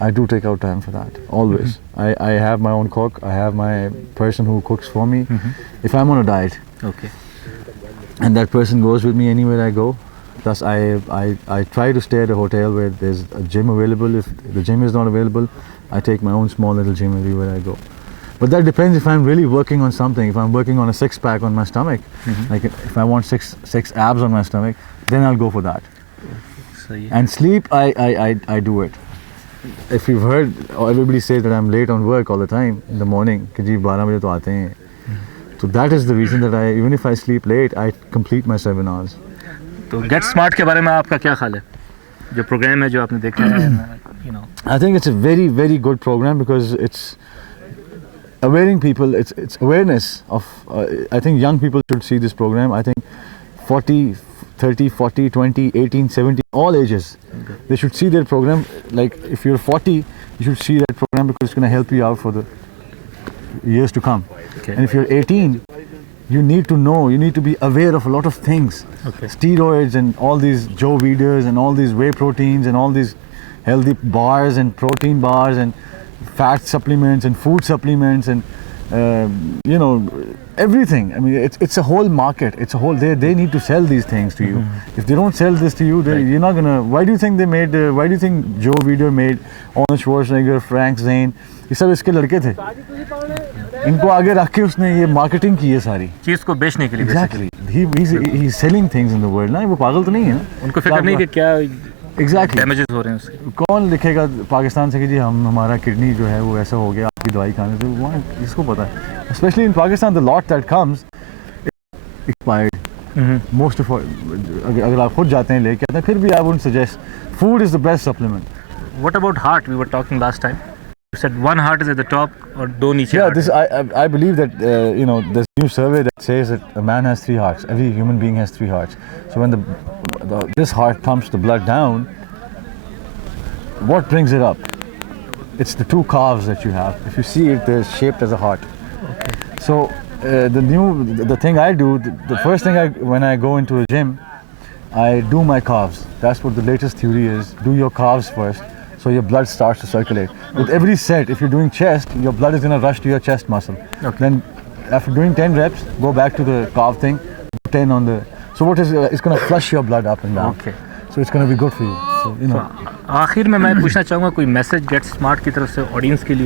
I do take out time for that, always. I have my own cook, I have my person who cooks for me. If I'm on a diet, Okay. and that person goes with me anywhere I go, plus I try to stay at a hotel where there's a gym available. If the gym is not available, I take my own small little gym everywhere I go. But that depends if I'm really working on something. If I'm working on a six-pack on my stomach, like if I want six abs on my stomach, then I'll go for that. सही है. And sleep, I do it. If you've heard, everybody says that I'm late on work all the time in the morning. कि जी 12 बजे तो आते हैं. So that is the reason that even if I sleep late, I complete my 7 hours. तो gate smart के बारे में आपका क्या ख्याल है? जो प्रोग्राम है जो आपने देखा है, you know. I think it's a very, very good program because it's awareing people. It's awareness of. I think young people should see this program. I think 40, 30, 40, 20, 18, 17, all ages. They should see their program. Like if you're 40, you should see that program because it's going to help you out for the years to come. Okay. And if you're 18, you need to know, you need to be aware of a lot of things. Okay. Steroids and all these Joe Weeders and all these whey proteins and all these healthy bars and protein bars and fat supplements and food supplements and you know, everything. I mean, it's a whole market. It's a whole. They need to sell these things to you. If they don't sell this to you, you're not gonna. Why do you think they made? Why do you think Joe Weider made Arnold Schwarzenegger, Frank Zane? ये सब इसके लड़के थे. इनको आगे रख के उसने ये मार्केटिंग की है सारी. चीज़ को बेचने के लिए. Exactly. He's selling things in the world. ना वो पागल तो नहीं है ना. उनको फिक्र नहीं कि क्या Exactly. डैमेजेस हो रहे हैं उसके. कौन लिखेगा पाकिस्तान से कि जी हमारा किडनी जो है वो ऐसा हो गया, आपकी दवाई खाने से, वो इसको पता है. Especially in Pakistan, the lot that comes expired. Most of अगर आप खुद जाते हैं लेके आते हैं, फिर भी I wouldn't suggest. Food is the best supplement. What about heart? We were talking last time. You said one heart is at the top और दो नीचे. Yeah, heart this है. I believe that you know, there's a new survey that says that a man has 3 hearts. Every human being has 3 hearts. So when this heart pumps the blood down, what brings it up? It's the 2 calves that you have. If you see it, they're shaped as a heart. Okay. So the thing I do, the first thing when I go into a gym, I do my calves. That's what the latest theory is. Do your calves first, so your blood starts to circulate. With every set, if you're doing chest, your blood is going to rush to your chest muscle. Okay. Then after doing 10 reps, go back to the calf thing, 10 on the. So what is it's going to flush your blood up and down. Okay. So it's going to be good for you. So you know. आखिर में मैं पूछना चाहूँगा कोई message gate smart की तरफ से audience के लिए.